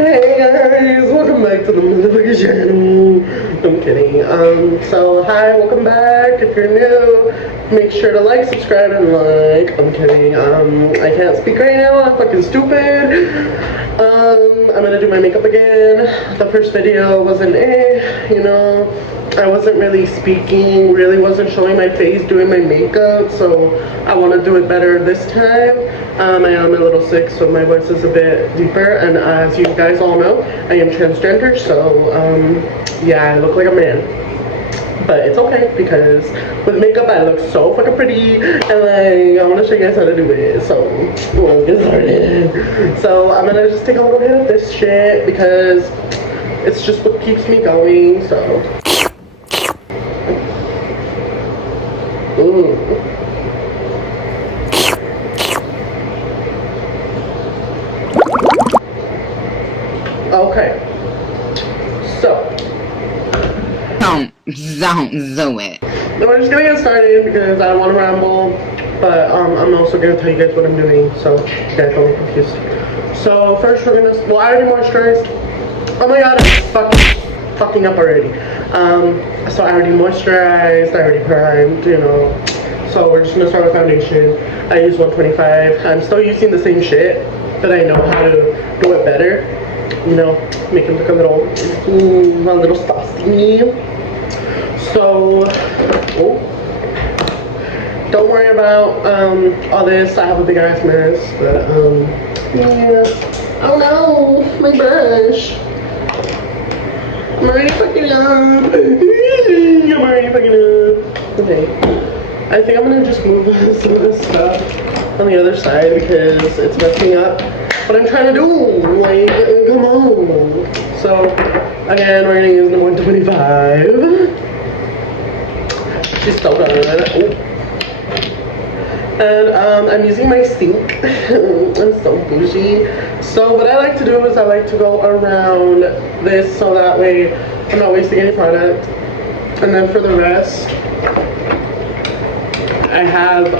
Hey guys, welcome back to the motherfucking channel. I'm kidding. So hi, welcome back. If you're new, make sure to like, subscribe, and like. I'm kidding. I can't speak right now. I'm fucking stupid. I'm gonna do my makeup again. The first video wasn't you know. I wasn't really speaking, really wasn't showing my face doing my makeup, so I want to do it better this time. I am a little sick, so my voice is a bit deeper, and as you guys all know, I am transgender, so yeah, I look like a man. But it's okay, because with makeup I look so fucking pretty, and like, I want to show you guys how to do it, so we'll get started. So I'm gonna just take a little bit of this shit, because it's just what keeps me going, so. Ooh. Okay. So. Don't do it. We're just gonna get started because I don't want to ramble, but I'm also gonna tell you guys what I'm doing, so you guys don't get confused. So first we're gonna. Well, I already moisturized. Oh my god, I'm fucking up already. So I already moisturized, I already primed, you know. So we're just gonna start with foundation. I use 125. I'm still using the same shit, but I know how to do it better. You know, make it look a little saucy. So, don't worry about all this. I have a big ass mess, but yeah. Oh no, my brush. I'm already fucking up. I'm already fucking up. Okay. I think I'm gonna just move some of this stuff on the other side because it's messing up what I'm trying to do. Like, come on. So, again, we're gonna use the 125. She's so done. Ooh. And I'm using my sink. I'm so bougie. So what I like to do is I like to go around this so that way I'm not wasting any product. And then for the rest, I have,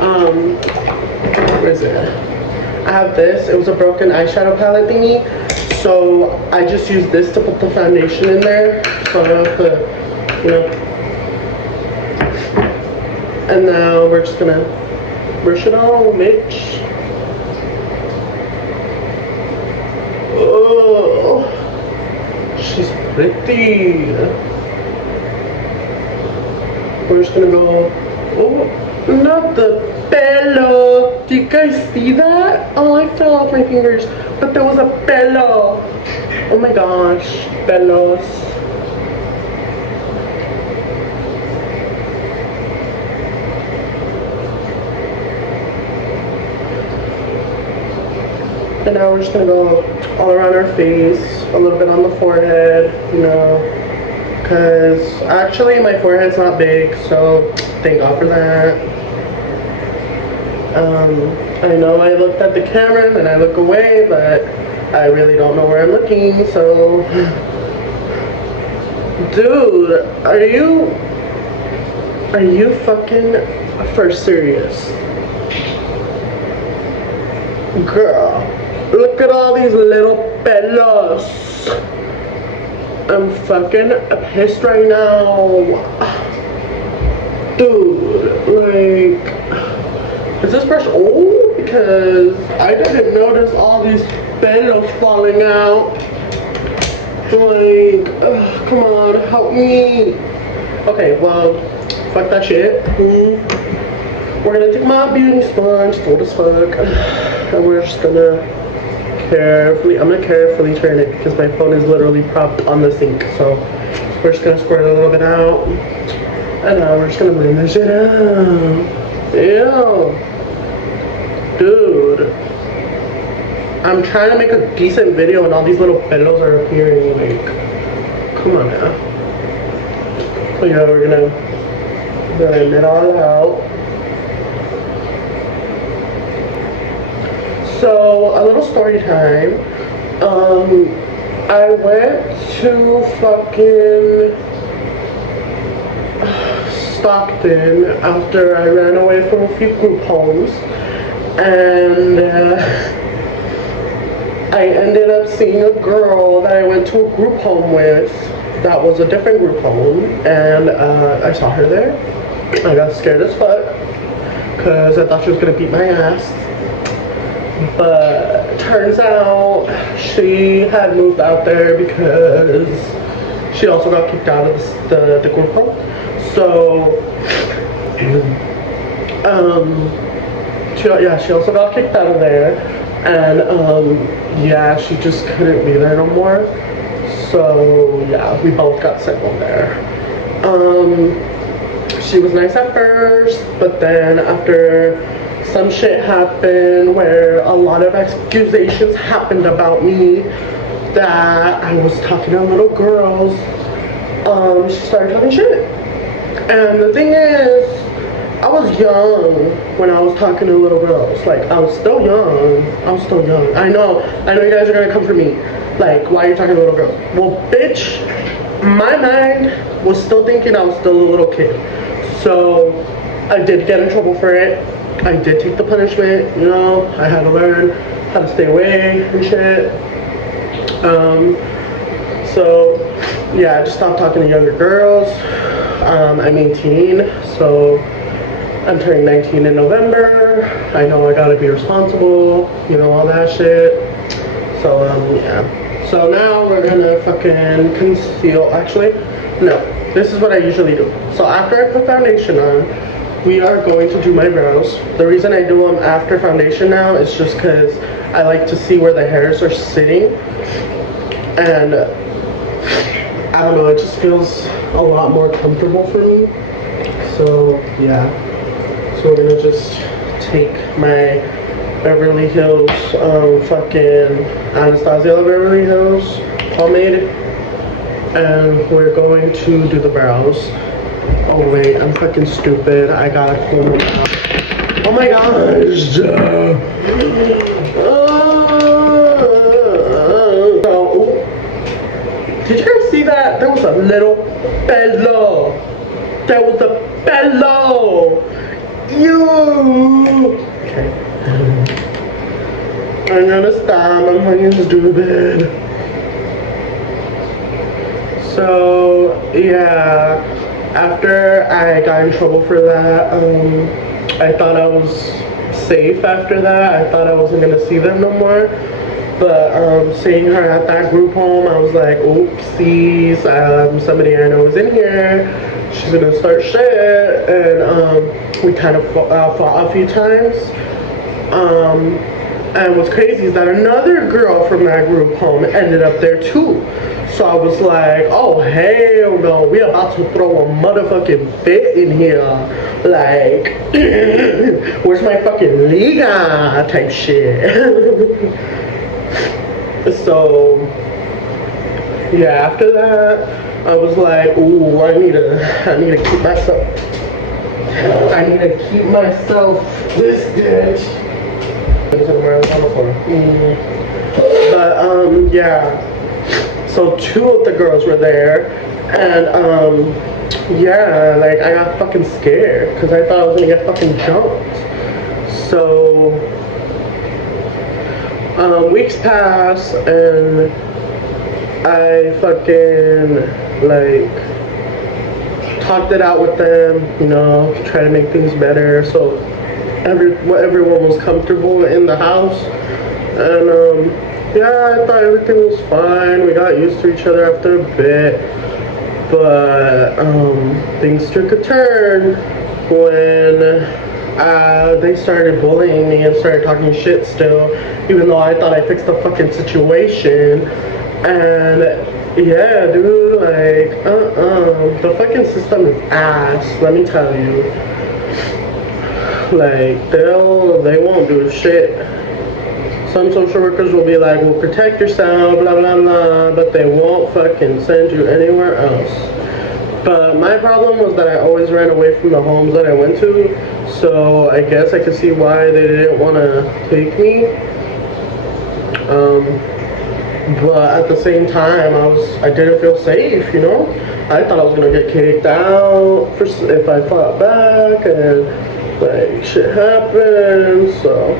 where is it? I have this. It was a broken eyeshadow palette thingy. So I just use this to put the foundation in there. So I don't have to, you know. And now we're just gonna brush it on, bitch. Oh, she's pretty. We're just gonna go, oh, not the pelo. Do you guys see that? Oh, I fell off my fingers, but there was a pelo. Oh my gosh, pelos. And now we're just gonna go all around our face, a little bit on the forehead, you know, because actually my forehead's not big, so thank God for that. I know I looked at the camera and then I look away, but I really don't know where I'm looking, so. Dude, are you fucking for serious? Girl. Look at all these little pelos. I'm fucking pissed right now. Dude, like, is this brush old? Because I didn't notice all these pelos falling out. Like, come on, help me. Okay, well, fuck that shit. We're gonna take my beauty sponge, old as fuck, and we're just gonna I'm gonna carefully turn it because my phone is literally propped on the sink. So we're just gonna squirt it a little bit out, and now we're just gonna blend this shit out. Ew, dude. I'm trying to make a decent video and all these little pelos are appearing. Like, come on now. So yeah, we're gonna blend it all out. So, a little story time. I went to fucking Stockton after I ran away from a few group homes, and I I ended up seeing a girl that I went to a group home with that was a different group home, and I saw her there. I got scared as fuck because I thought she was gonna beat my ass, but turns out she had moved out there because she also got kicked out of the group home. So she also got kicked out of there, and yeah, she just couldn't be there no more. So yeah, we both got sent home there. She was nice at first, but then after some shit happened where a lot of accusations happened about me that I was talking to little girls, she started talking shit. And the thing is, I was young when I was talking to little girls. Like, I was still young. I know you guys are gonna come for me. Like, why are you talking to little girls? Well, bitch, my mind was still thinking I was still a little kid. So, I did get in trouble for it. I did take the punishment, you know. I had to learn how to stay away and shit. So, yeah, I just stopped talking to younger girls. I'm 18, so I'm turning 19 in November. I know I gotta be responsible, you know, all that shit. So, yeah. So now we're gonna fucking conceal. Actually, no. This is what I usually do. So after I put foundation on, we are going to do my brows. The reason I do them after foundation now is just because I like to see where the hairs are sitting. And I don't know, it just feels a lot more comfortable for me. So yeah. So we're gonna just take my Beverly Hills, fucking Anastasia Beverly Hills pomade, and we're going to do the brows. Oh wait, I'm fucking stupid. I gotta pull them out. Oh my gosh! Did you guys see that? There was a little fellow. There was a fellow. You. Okay. I'm gonna stop. I'm fucking stupid. So yeah, after I got in trouble for that, I thought I was safe after that. I thought I wasn't gonna see them no more. But seeing her at that group home, I was like, oopsies, somebody I know is in here. She's gonna start shit. And we kind of fought a few times. And what's crazy is that another girl from that group home ended up there too. So I was like, oh hell no, we about to throw a motherfucking fit in here. Like, where's my fucking liga type shit. So yeah, after that I was like, ooh, I need to keep myself this bitch. But yeah, so two of the girls were there, and yeah, like I got fucking scared because I thought I was gonna get fucking jumped. So weeks pass, and I fucking like talked it out with them, you know, to try to make things better. So everyone was comfortable in the house, and yeah, I thought everything was fine. We got used to each other after a bit, but things took a turn when they started bullying me and started talking shit still, even though I thought I fixed the fucking situation. And yeah, dude, like, the fucking system is ass, let me tell you. Like, they won't do shit. Some social workers will be like, well, protect yourself, blah, blah, blah, but they won't fucking send you anywhere else. But my problem was that I always ran away from the homes that I went to, so I guess I could see why they didn't want to take me. But at the same time, I didn't feel safe, you know? I thought I was gonna get kicked out if I fought back, and like shit happened, so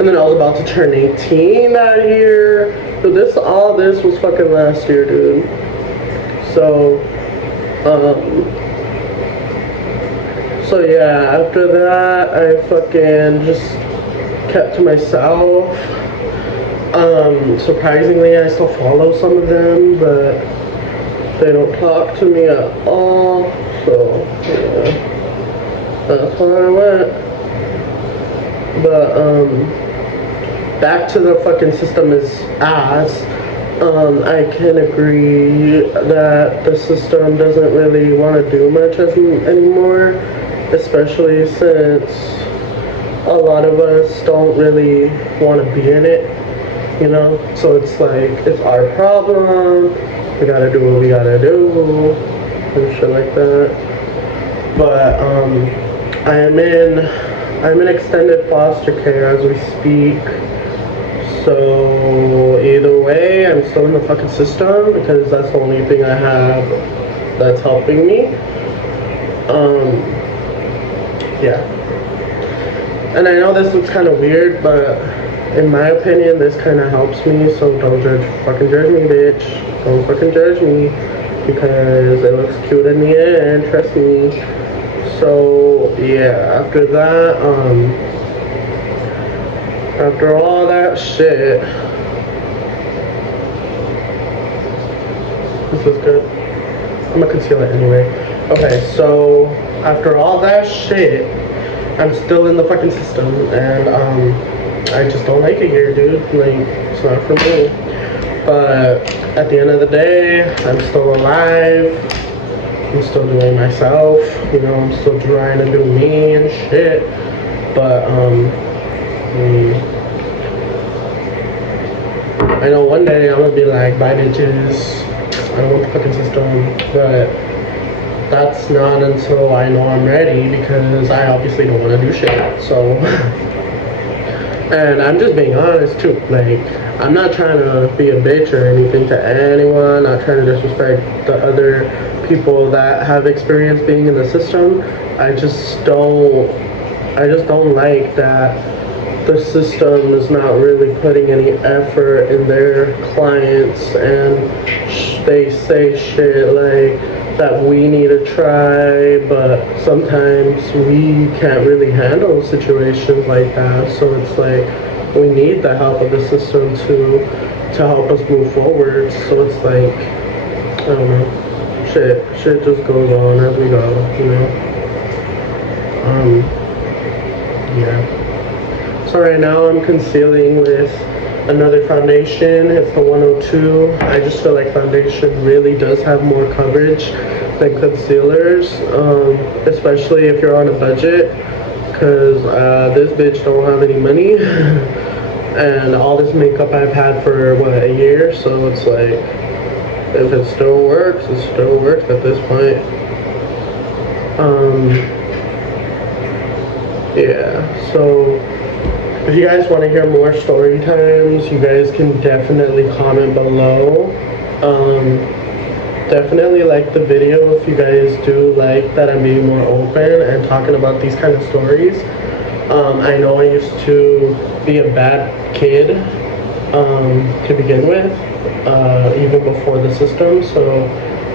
And then I was about to turn 18 that year. So all this was fucking last year, dude. So, so yeah, after that, I fucking just kept to myself. Surprisingly, I still follow some of them, but they don't talk to me at all. So, yeah, that's where I went. But, back to the fucking system is ass. I can agree that the system doesn't really want to do much anymore, especially since a lot of us don't really want to be in it, you know? So it's like, it's our problem, we gotta do what we gotta do, and shit like that. But, I'm in extended foster care as we speak. So either way, I'm still in the fucking system because that's the only thing I have that's helping me. Yeah. And I know this looks kind of weird, but in my opinion, this kind of helps me. So don't fucking judge me, bitch. Don't fucking judge me because it looks cute in the end. Trust me. So yeah, after that, after all that shit, this is good. I'm gonna conceal it anyway. Okay, so after all that shit, I'm still in the fucking system, and I just don't like it here, dude. Like, it's not for me. But at the end of the day, I'm still alive. I'm still doing myself. You know, I'm still trying to do me and shit. But I know one day I'm gonna be like, bye bitches, I don't want the fucking system, but that's not until I know I'm ready, because I obviously don't want to do shit, so. And I'm just being honest too, like, I'm not trying to be a bitch or anything to anyone, not trying to disrespect the other people that have experience being in the system. I just don't like that the system is not really putting any effort in their clients, and they say shit like that we need to try, but sometimes we can't really handle situations like that. So it's like we need the help of the system to help us move forward. So it's like, I don't know, shit just goes on as we go, you know. Yeah. So right now I'm concealing with another foundation. It's the 102. I just feel like foundation really does have more coverage than concealers, especially if you're on a budget, because this bitch don't have any money. And all this makeup I've had for, what, a year? So it's like, if it still works, it still works at this point. Yeah, so if you guys want to hear more story times, you guys can definitely comment below. Definitely like the video if you guys do like that I'm being more open and talking about these kind of stories. I know I used to be a bad kid to begin with, even before the system, so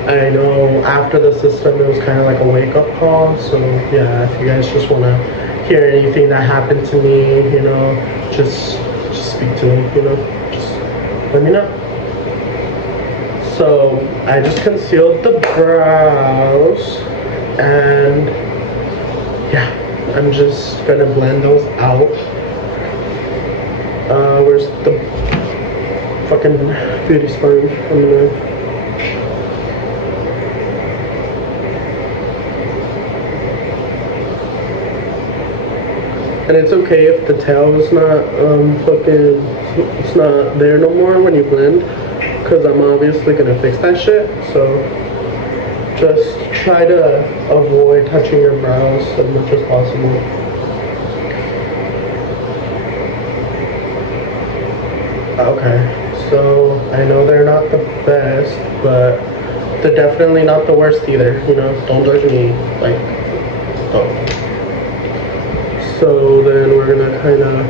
I know after the system it was kind of like a wake-up call. So yeah, if you guys just want to hear anything that happened to me, you know, just speak to me, you know, just let me know. So I just concealed the brows, and yeah, I'm just gonna blend those out. Where's the fucking beauty sponge? I'm gonna. And it's okay if the tail is not it's not there no more when you blend, because I'm obviously gonna fix that shit. So just try to avoid touching your brows as much as possible. Okay, so I know they're not the best, but they're definitely not the worst either, you know, don't judge me, like, don't. So then we're gonna kind of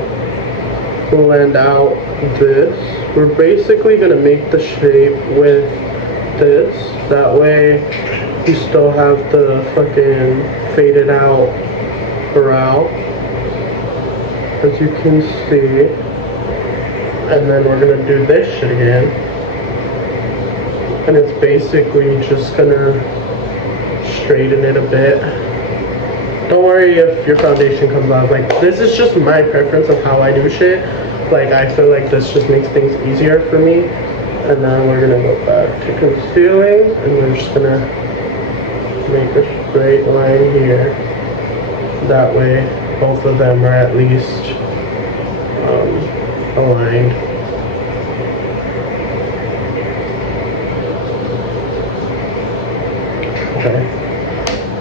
blend out this. We're basically gonna make the shape with this. That way you still have the fucking faded out brow, as you can see. And then we're gonna do this shit again. And it's basically just gonna straighten it a bit. Don't worry if your foundation comes off. Like, this is just my preference of how I do shit. Like, I feel like this just makes things easier for me. And then we're gonna go back to concealing, and we're just gonna make a straight line here. That way, both of them are at least aligned. Okay.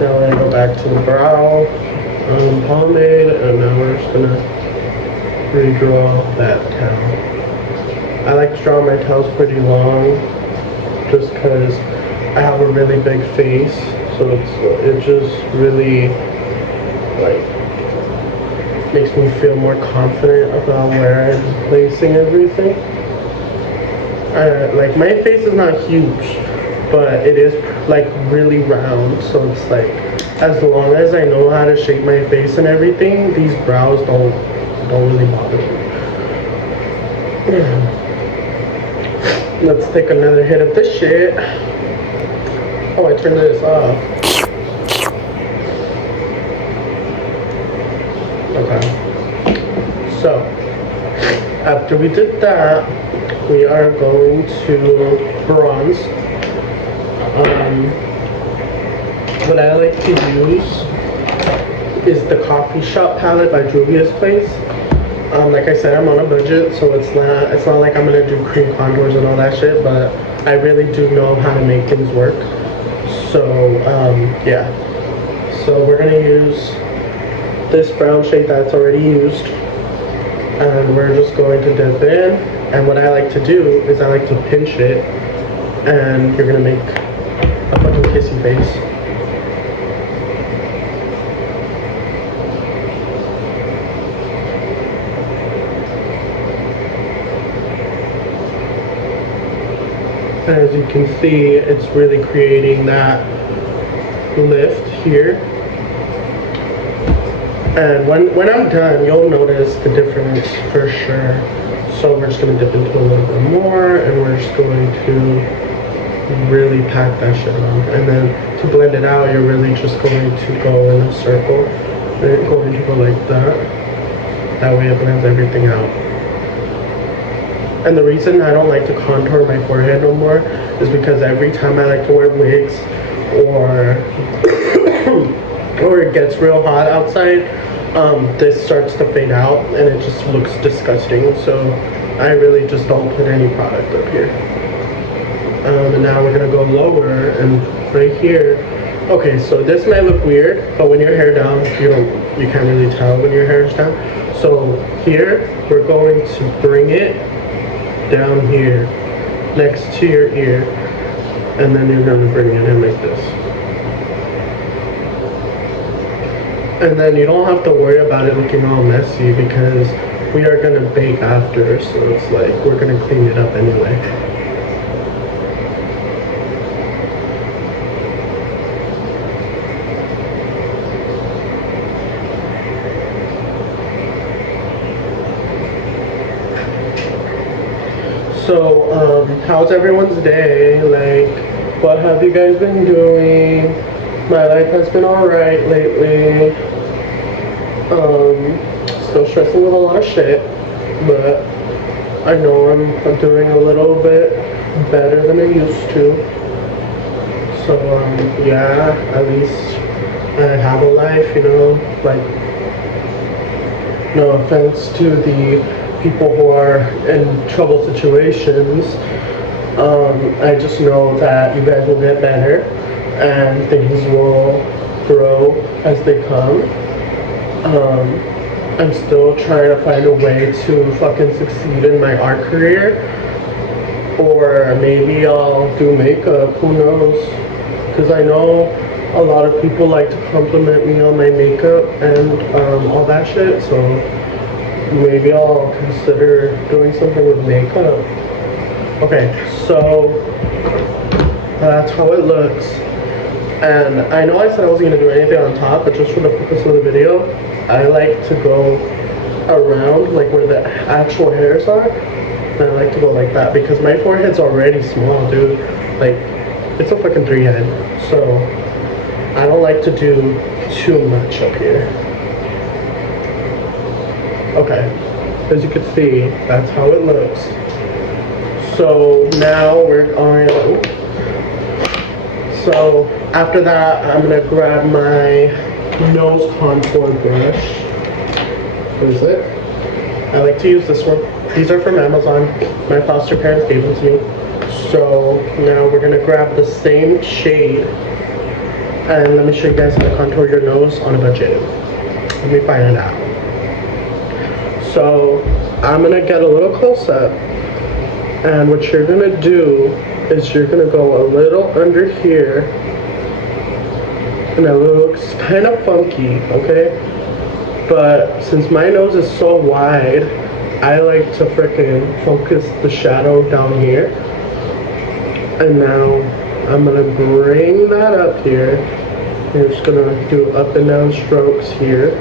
Now we're gonna go back to the brow pomade, and now we're just gonna redraw that tail. I like to draw my tails pretty long, just because I have a really big face, so it just really like makes me feel more confident about where I'm placing everything. Like, my face is not huge, but it is like really round, so it's like, as long as I know how to shape my face and everything, these brows don't really bother me. Let's take another hit of this shit. Oh, I turned this off. Okay. So, after we did that, we are going to bronze. What I like to use is the Coffee Shop palette by Juvia's Place. Like I said, I'm on a budget, so it's not like I'm gonna do cream contours and all that shit, but I really do know how to make things work. So yeah. So we're gonna use this brown shade that's already used, and we're just going to dip in. And what I like to do is I like to pinch it, and you're gonna make a fucking kissy face. As you can see, it's really creating that lift here. And when I'm done, you'll notice the difference for sure. So we're just going to dip into a little bit more, and we're just going to really pack that shit on. And then to blend it out, you're really just going to go in a circle. And you're going to go like that. That way it blends everything out. And the reason I don't like to contour my forehead no more is because every time I like to wear wigs or it gets real hot outside, this starts to fade out and it just looks disgusting. So I really just don't put any product up here. And now we're gonna go lower, and right here. Okay, so this might look weird, but when your hair down, you can't really tell when your hair is down. So here we're going to bring it down here next to your ear, and then you're going to bring it in like this. And then you don't have to worry about it looking all messy, because we are going to bake after, so it's like we're going to clean it up anyway. So, how's everyone's day? Like, what have you guys been doing? My life has been alright lately. Still stressing with a lot of shit, but I know I'm doing a little bit better than I used to. So, yeah, at least I have a life, you know, like, no offense to the people who are in trouble situations. I just know that you guys will get better and things will grow as they come. I'm still trying to find a way to fucking succeed in my art career, or maybe I'll do makeup, who knows, because I know a lot of people like to compliment me on my makeup and all that shit, so maybe I'll consider doing something with makeup. Okay, so that's how it looks. And I know I said I wasn't going to do anything on top, but just for the purpose of the video, I like to go around, like where the actual hairs are. And I like to go like that because my forehead's already small, dude. Like, it's a fucking 3 head. So, I don't like to do too much up here. Okay, as you can see, that's how it looks. So now we're on. So after that, I'm gonna grab my nose contour brush. What is it? I like to use this one. These are from Amazon. My foster parents gave them to me. So now we're gonna grab the same shade, and let me show you guys how to contour your nose on a budget. Let me find it out. So I'm gonna get a little close up, and what you're gonna do is you're gonna go a little under here, and it looks kind of funky, okay? But since my nose is so wide, I like to frickin' focus the shadow down here. And now I'm gonna bring that up here. You're just gonna do up and down strokes here,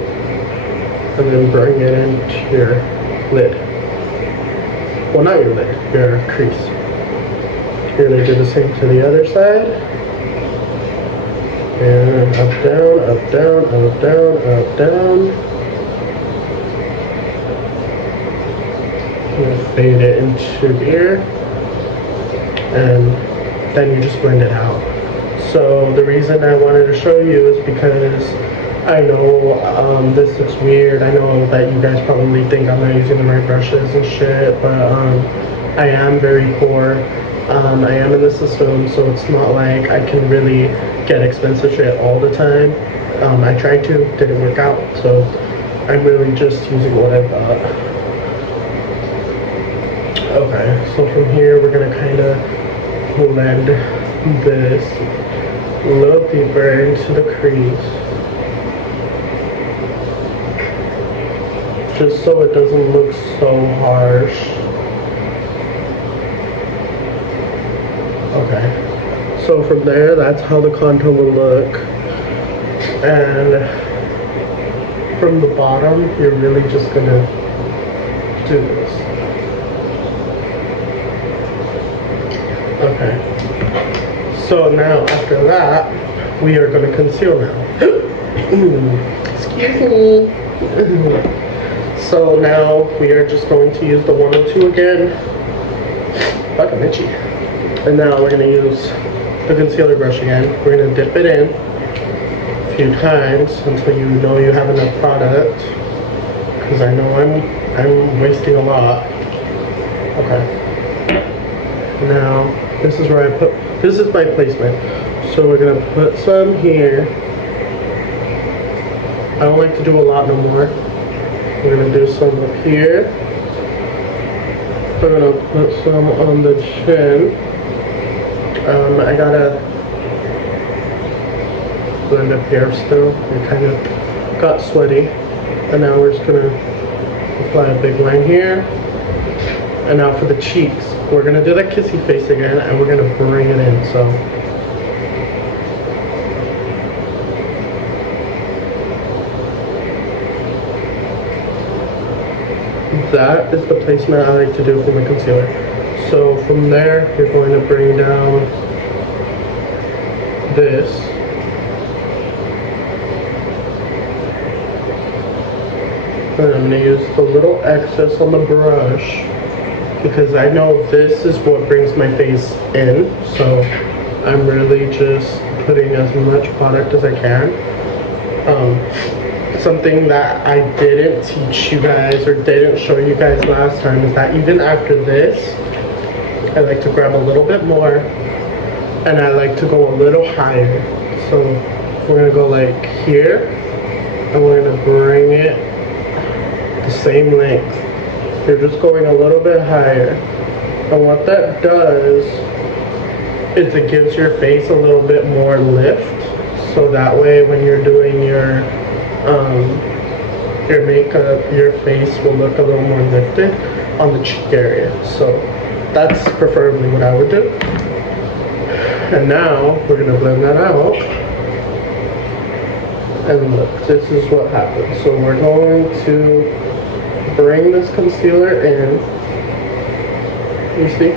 and then bring it into your lid. Well, not your lid, your crease. You're gonna do the same to the other side. And up, down, up, down, up, down, up, down. I'm gonna fade it into here. And then you just blend it out. So the reason I wanted to show you is because I know this looks weird. I know that you guys probably think I'm not using the right brushes and shit, but I am very poor. I am in the system, so it's not like I can really get expensive shit all the time. I tried to, didn't work out, so I'm really just using what I got. Okay, so from here we're gonna kind of blend this a little deeper into the crease, just so it doesn't look so harsh. Okay, so from there, that's how the contour will look. And from the bottom, you're really just gonna do this. Okay, so now after that, we are gonna conceal now. Excuse me. So now we are just going to use the 102 again. Fucking itchy. And now we're gonna use the concealer brush again. We're gonna dip it in a few times until you know you have enough product. Because I know I'm wasting a lot. Okay. Now this is where I put. This is my placement. So we're gonna put some here. I don't like to do a lot no more. We're gonna do some up here. We're gonna put some on the chin. I gotta blend up here still. It kind of got sweaty. And now we're just gonna apply a big line here. And now for the cheeks, we're gonna do that kissy face again, and we're gonna bring it in. So that is the placement I like to do for my concealer. So from there, you're going to bring down this. And I'm going to use the little excess on the brush because I know this is what brings my face in. So I'm really just putting as much product as I can. Something that I didn't teach you guys or didn't show you guys last time is that even after this, I like to grab a little bit more and I like to go a little higher. So we're gonna go like here and we're gonna bring it the same length. You're just going a little bit higher. And what that does is it gives your face a little bit more lift. So that way when you're doing your your makeup, your face will look a little more lifted on the cheek area. So that's preferably what I would do. And now we're gonna blend that out. And look, this is what happens. So we're going to bring this concealer in, you see?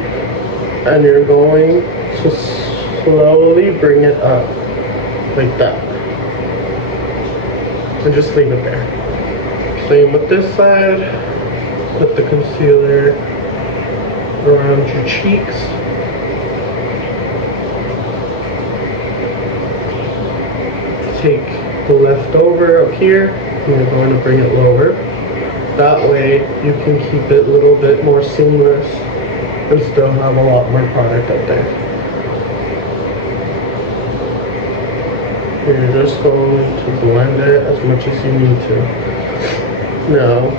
And you're going to slowly bring it up, like that. And just leave it there. Same with this side. Put the concealer around your cheeks. Take the leftover up here, and you're going to bring it lower. That way you can keep it a little bit more seamless and still have a lot more product up there. You're just going to blend it as much as you need to. Now,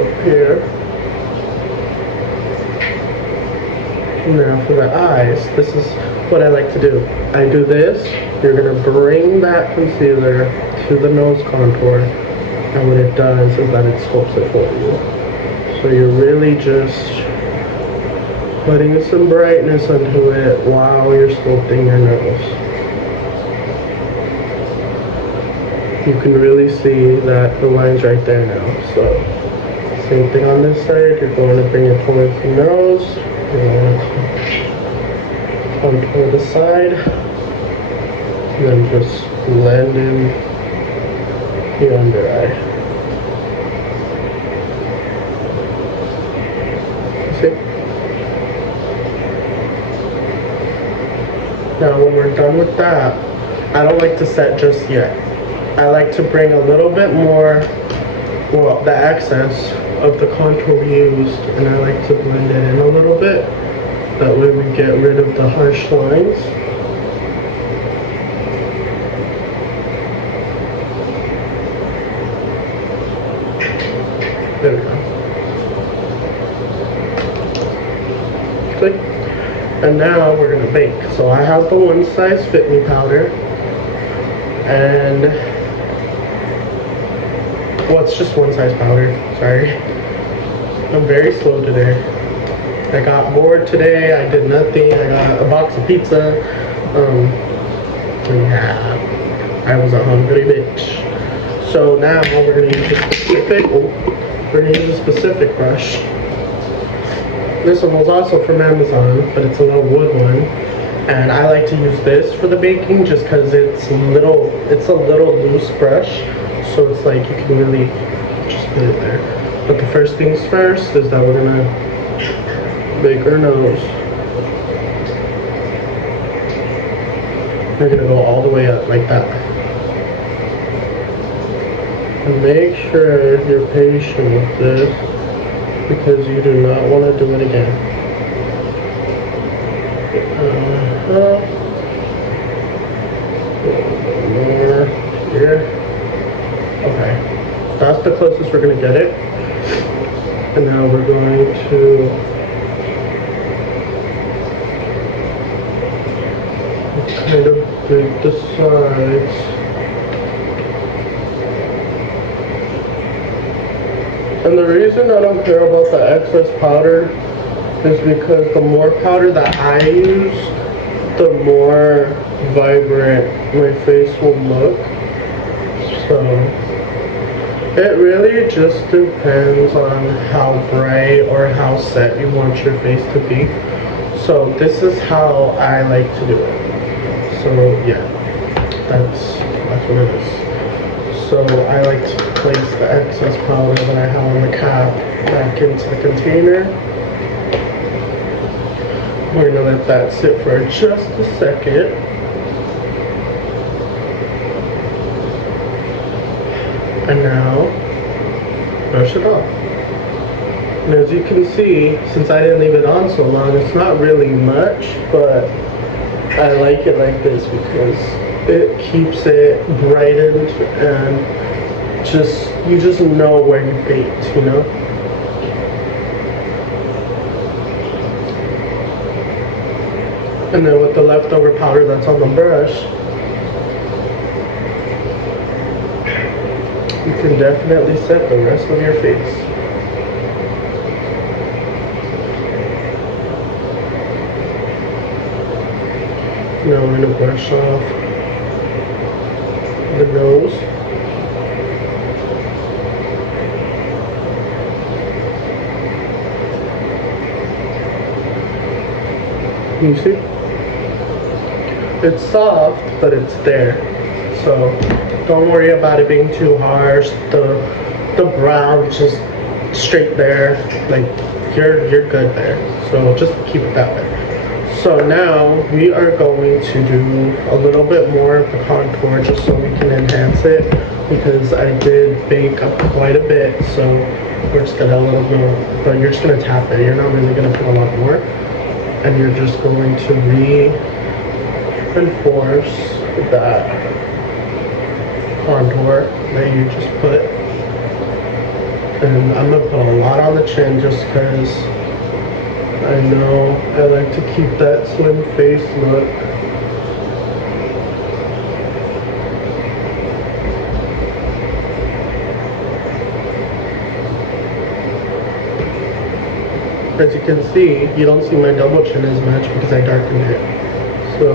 up here. Now for the eyes, this is what I like to do. I do this. You're gonna bring that concealer to the nose contour, and what it does is that it sculpts it for you. So you're really just putting some brightness into it while you're sculpting your nose. You can really see that the line's right there now. So same thing on this side. You're going to bring it towards the nose. You're going to contour the side. And then just blend in the under eye. See? Now when we're done with that, I don't like to set just yet. I like to bring a little bit more, well, the excess of the contour we used, and I like to blend it in a little bit. That way we get rid of the harsh lines. There we go. Click. And now we're gonna bake. So I have the one size fit me powder, and well, it's just one size powder. Sorry, I'm very slow today. I got bored today. I did nothing. I got a box of pizza. Yeah, I was a hungry bitch. So now we're gonna use a specific. We're going to use a specific brush. This one was also from Amazon, but it's a little wood one. And I like to use this for the baking just because it's a little loose brush. So it's like you can really just put it there. But the first things first is that we're going to bake our nose. We're going to go all the way up like that. And make sure you're patient with this because you do not want to do it again. More here. Okay, that's the closest we're going to get it. And now we're going to kind of bake the sides. And the reason I don't care about the excess powder is because the more powder that I use, the more vibrant my face will look. So it really just depends on how bright or how set you want your face to be. So this is how I like to do it. So yeah, that's what it is. So I like to place the excess powder that I have on the cap back into the container. We're gonna let that sit for just a second. And now, brush it off. And as you can see, since I didn't leave it on so long, it's not really much, but I like it like this because it keeps it brightened and you just know where you baked, you know? And then with the leftover powder that's on the brush, you can definitely set the rest of your face. Now we're going to brush off the nose. You see? It's soft, but it's there. So don't worry about it being too harsh. The brow is just straight there. Like you're good there. So just keep it that way. So now we are going to do a little bit more of the contour just so we can enhance it, because I did bake up quite a bit. So we're just gonna a little more, but you're just gonna tap it. You're not really gonna put a lot more. And you're just going to reinforce that contour that you just put. And I'm gonna put a lot on the chin just because I know I like to keep that slim face look. As you can see, you don't see my double chin as much because I darkened it. So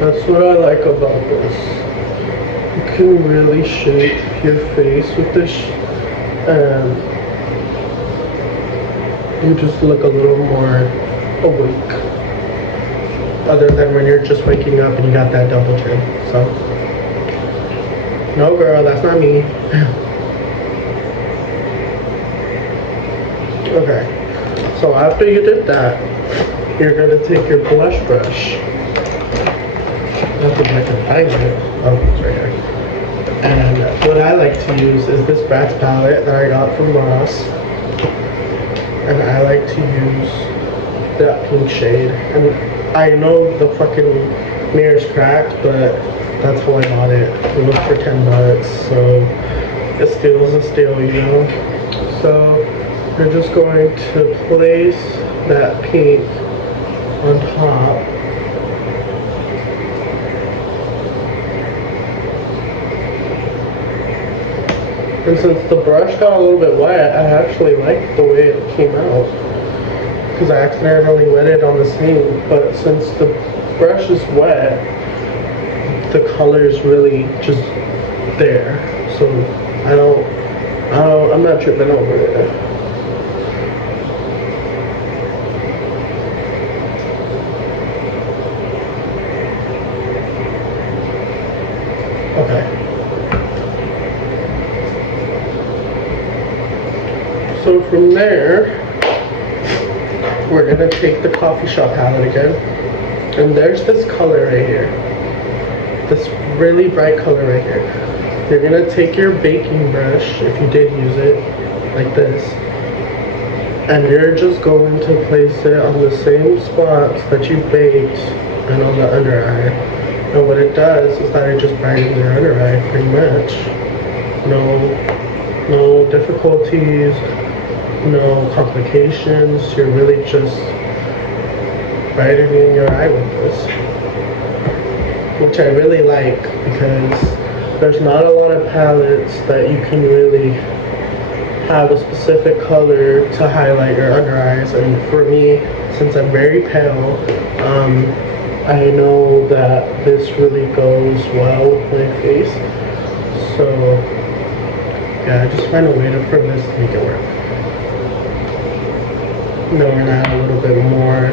that's what I like about this. You can really shape your face with this, and you just look a little more awake. Other than when you're just waking up and you got that double chin. So, no girl, that's not me. Okay, so after you did that, you're gonna take your blush brush. Not that I can find it. Oh, it's right here. And what I like to use is this Bratz palette that I got from Ross. And I like to use that pink shade. And I know the fucking mirror's cracked, but that's how I got it. It was for $10, so a steal is a steal, you know? So we're just going to place that pink on top. And since the brush got a little bit wet, I actually liked the way it came out. Because I accidentally wet it on the seam. But since the brush is wet, the color is really just there. So I'm not tripping over it. Okay. So from there, we're gonna take the coffee shop palette again, and there's this color right here, this really bright color right here. You're gonna take your baking brush, if you did use it, like this, and you're just going to place it on the same spots that you baked and on the under eye. And what it does is that it just brightens your under eye pretty much. No difficulties, no complications. You're really just brightening your eye with this, which I really like, because there's not a lot of palettes that you can really have a specific color to highlight your under eyes. And for me, since I'm very pale, I know that this really goes well with my face. So yeah, I just find a way for this to make it work. Now we're gonna add a little bit more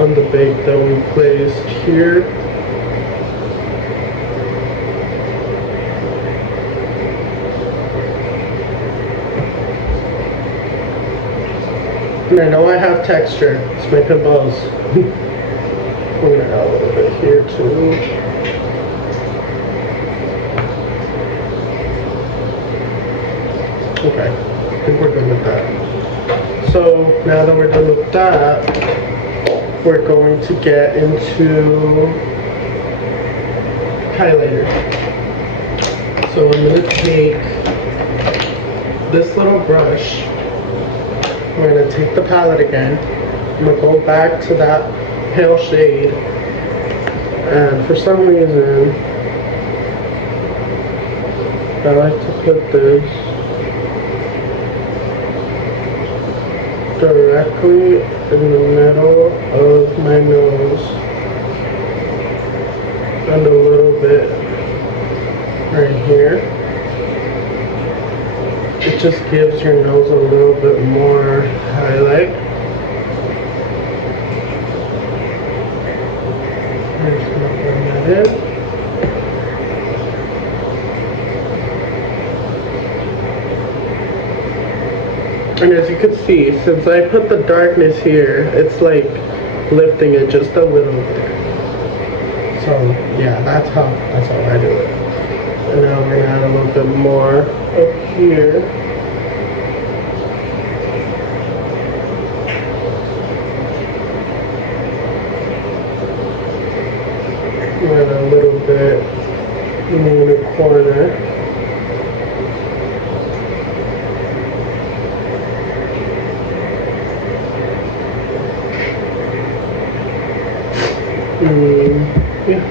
on the bake that we placed here. And I know I have texture, it's my pimples. We're gonna add a little bit here too. Okay, I think we're done with that. So now that we're done with that, we're going to get into highlighter. So I'm going to take this little brush, we're going to take the palette again, I'm going to go back to that pale shade, and for some reason I like to put this directly in the middle of my nose and a little bit right here. It just gives your nose a little bit more highlight. I'm just gonna bring that in. And as you can see, since I put the darkness here, it's like lifting it just a little bit. So yeah, that's how I do it. And now we're gonna add a little bit more up here. And a little bit in the inner corner. Yeah.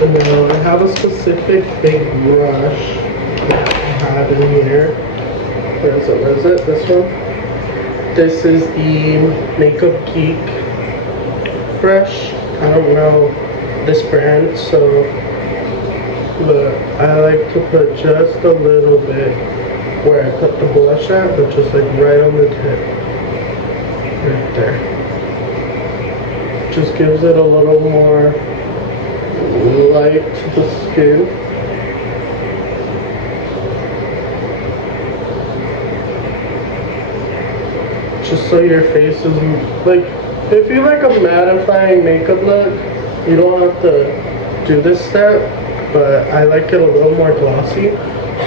And now I have a specific big brush that I have in here. Where is it? This one? This is the Makeup Geek brush. I don't know this brand, but I like to put just a little bit where I put the blush at, but just like right on the tip. Right there. Just gives it a little more light to the skin. Just so your face is like, if you like a mattifying makeup look, you don't have to do this step, but I like it a little more glossy,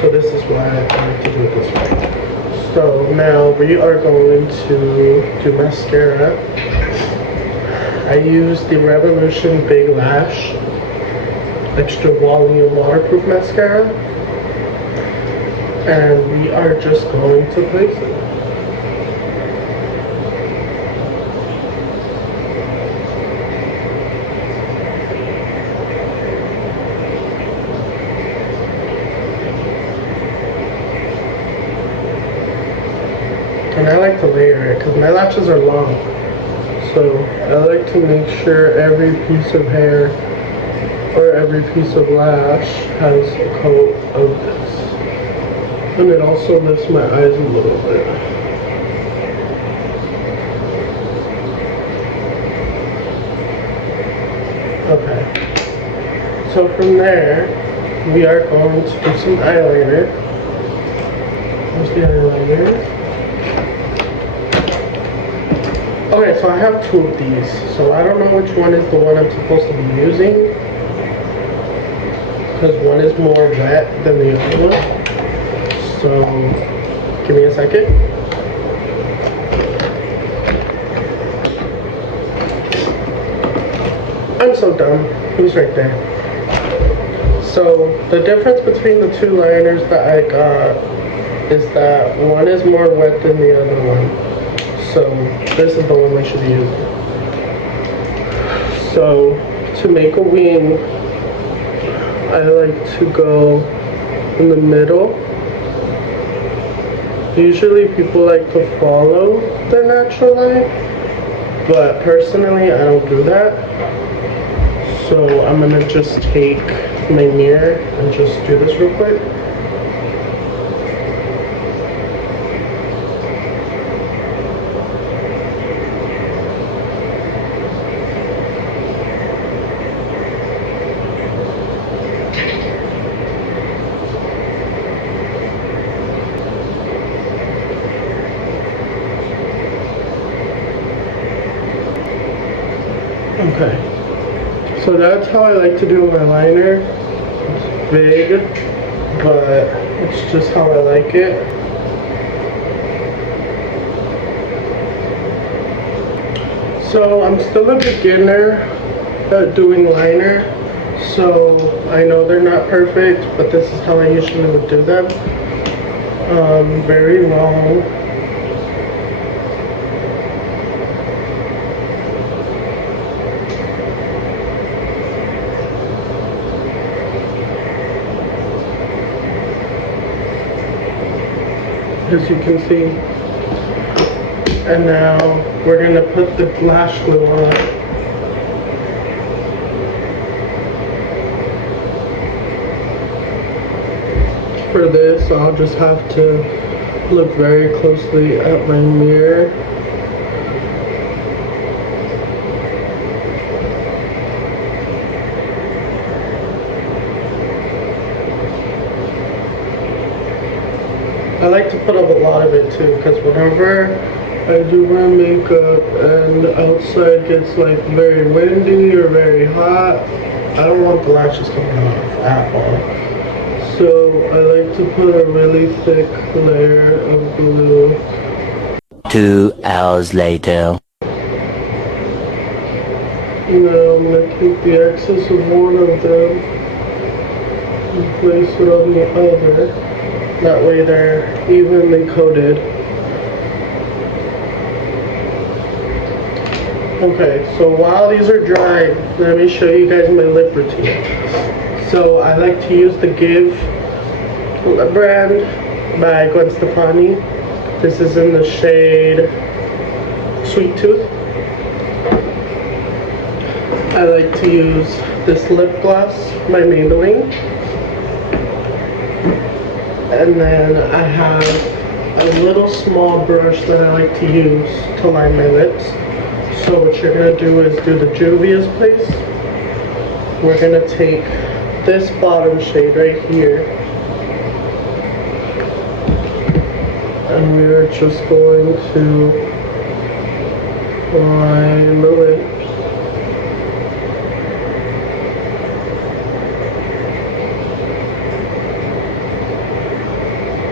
so this is why I like to do it this way. So now we are going to do mascara. I use the Revolution Big Lash Extra Volume Waterproof Mascara, and we are just going to place it. And I like to layer it because my lashes are long. So I like to make sure every piece of hair or every piece of lash has a coat of this. And it also lifts my eyes a little bit. Okay. So from there, we are going to do some eyeliner. Where's the eyeliner? Okay, so I have two of these, so I don't know which one is the one I'm supposed to be using, because one is more wet than the other one. So, give me a second. I'm so dumb. Who's right there? So, the difference between the two liners that I got is that one is more wet than the other one. So this is the one we should be using. So to make a wing, I like to go in the middle. Usually people like to follow their natural light, but personally I don't do that. So I'm gonna just take my mirror and just do this real quick. Okay, so that's how I like to do my liner. It's big, but it's just how I like it. So I'm still a beginner at doing liner, so I know they're not perfect, but this is how I usually would do them. Very long. as you can see. And now we're gonna put the lash glue on. For this, I'll just have to look very closely at my mirror. I like to put up a lot of it too, because whenever I do wear makeup and the outside gets like very windy or very hot, I don't want the lashes coming off at all. So I like to put a really thick layer of glue. 2 hours later. Now I'm going to take the excess of one of them and place it on the other. That way they're evenly coated. Okay, so while these are drying, let me show you guys my lip routine. So I like to use the Give brand by Gwen Stefani. This is in the shade Sweet Tooth. I like to use this lip gloss by Maybelline. And then I have a little small brush that I like to use to line my lips. So what you're going to do is do the Juvia's Place. We're going to take this bottom shade right here. And we're just going to line the lips.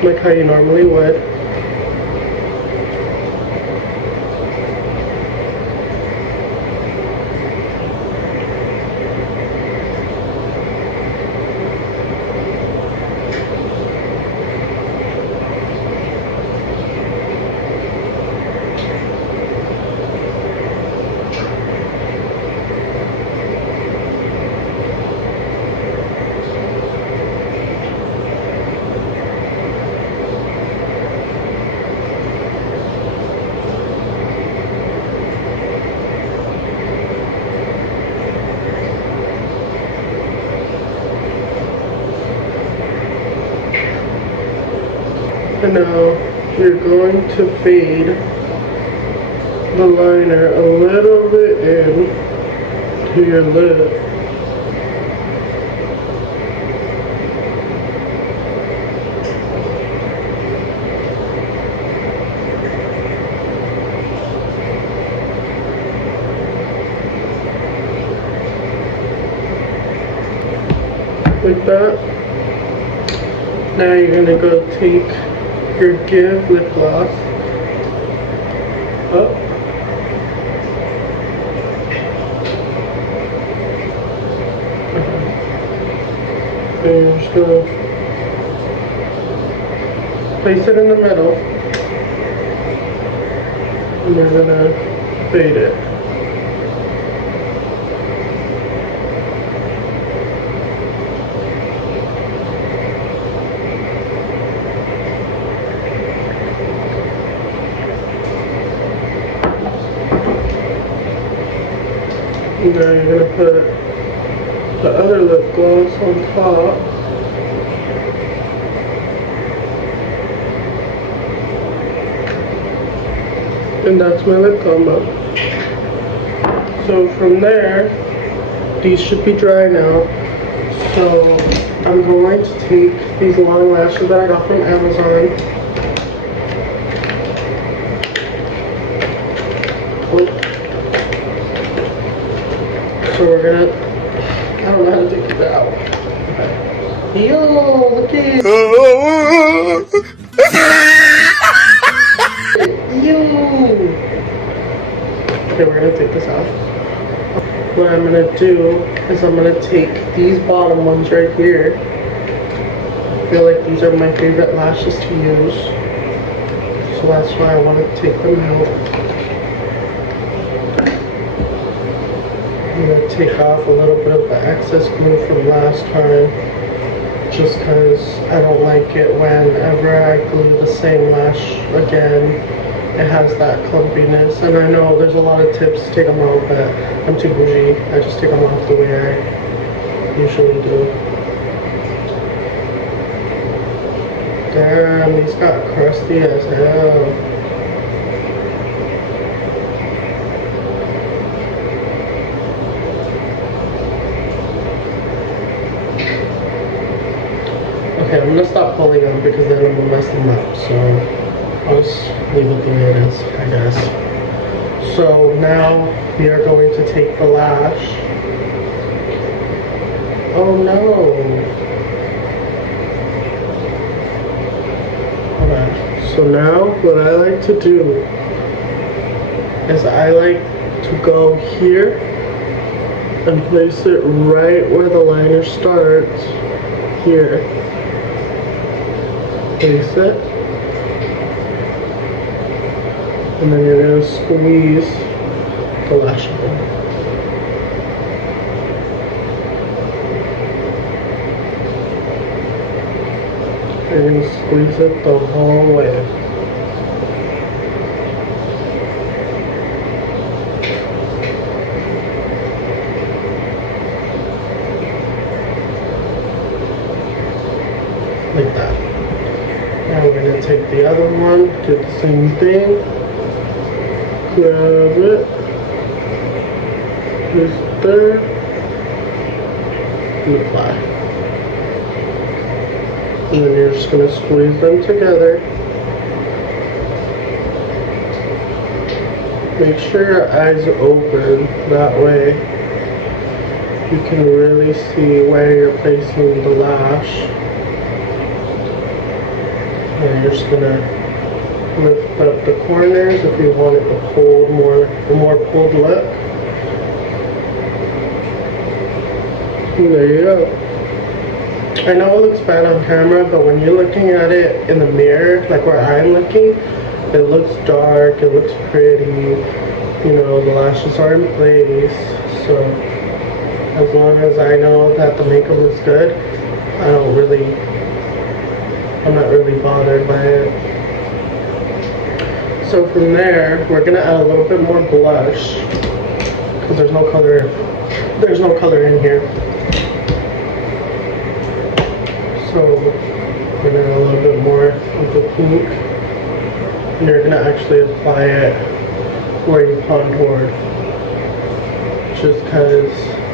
Like how you normally would. And now you're going to fade the liner a little bit in to your lip. Like that. Now you're going to go take your Give lip gloss up, and you're just going to place it in the middle, and you're going to fade it. Now you're going to put the other lip gloss on top. And that's my lip combo. So from there, these should be dry now. So I'm going to take these long lashes that I got from Amazon. So we're gonna, I don't know how to take it out. Okay. Yo, look at Yo. Okay, we're gonna take this off. What I'm gonna do is I'm gonna take these bottom ones right here. I feel like these are my favorite lashes to use. So that's why I want to take them out. I'm going to take off a little bit of the excess glue from last time just because I don't like it whenever I glue the same lash again. It has that clumpiness, and I know there's a lot of tips to take them out, but I'm too bougie. I just take them off the way I usually do. Damn, these got crusty as hell. Okay, I'm gonna stop pulling them because then I'm gonna mess them up, so I'll just leave it the way it is, I guess. So now we are going to take the lash. Oh no! Okay, so now what I like to do is I like to go here and place it right where the liner starts, here. Place it, and then you're going to squeeze the lash line. You're going to squeeze it the whole way. Like that. Now we're going to take the other one, do the same thing, grab it, just there, and apply. And then you're just going to squeeze them together. Make sure your eyes are open, that way you can really see where you're placing the lash. And you're just gonna lift up the corners if you want it to hold a more pulled look. And there you go. I know it looks bad on camera, but when you're looking at it in the mirror, like where I'm looking, it looks dark, it looks pretty, you know, the lashes are in place. So as long as I know that the makeup looks good, I'm not really bothered by it. So from there, we're gonna add a little bit more blush because there's no color in here. So we're gonna add a little bit more of the pink, and you're gonna actually apply it where you contoured, just because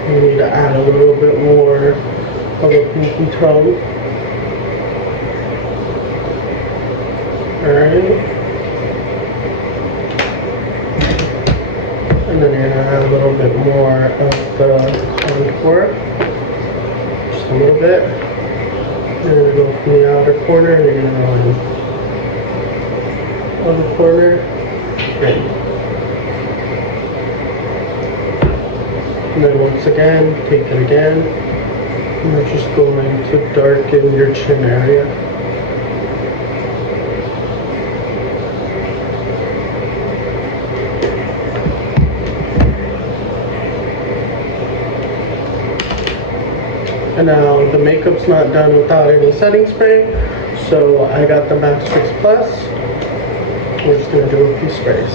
you need to add a little bit more of a pinky tone. Alright, and then you're going to add a little bit more of the contour, just a little bit, and you're going to go from the outer corner, and you're going to go in outer corner, in. And then once again, take it again, and you're just going to darken your chin area. And now the makeup's not done without any setting spray, so I got the Max Fix Plus. We're just going to do a few sprays.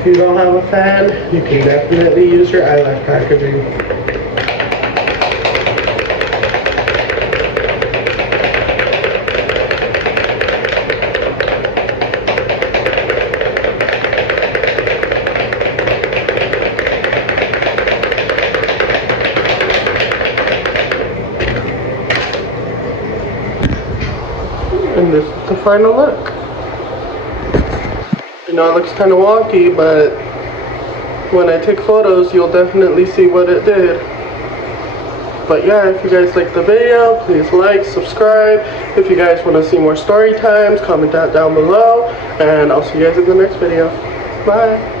If you don't have a fan, you can definitely use your eyelash packaging. And this is the final look. You know, it looks kind of wonky, but when I take photos, you'll definitely see what it did. But yeah, if you guys like the video, please like, subscribe. If you guys want to see more story times, comment that down below. And I'll see you guys in the next video. Bye.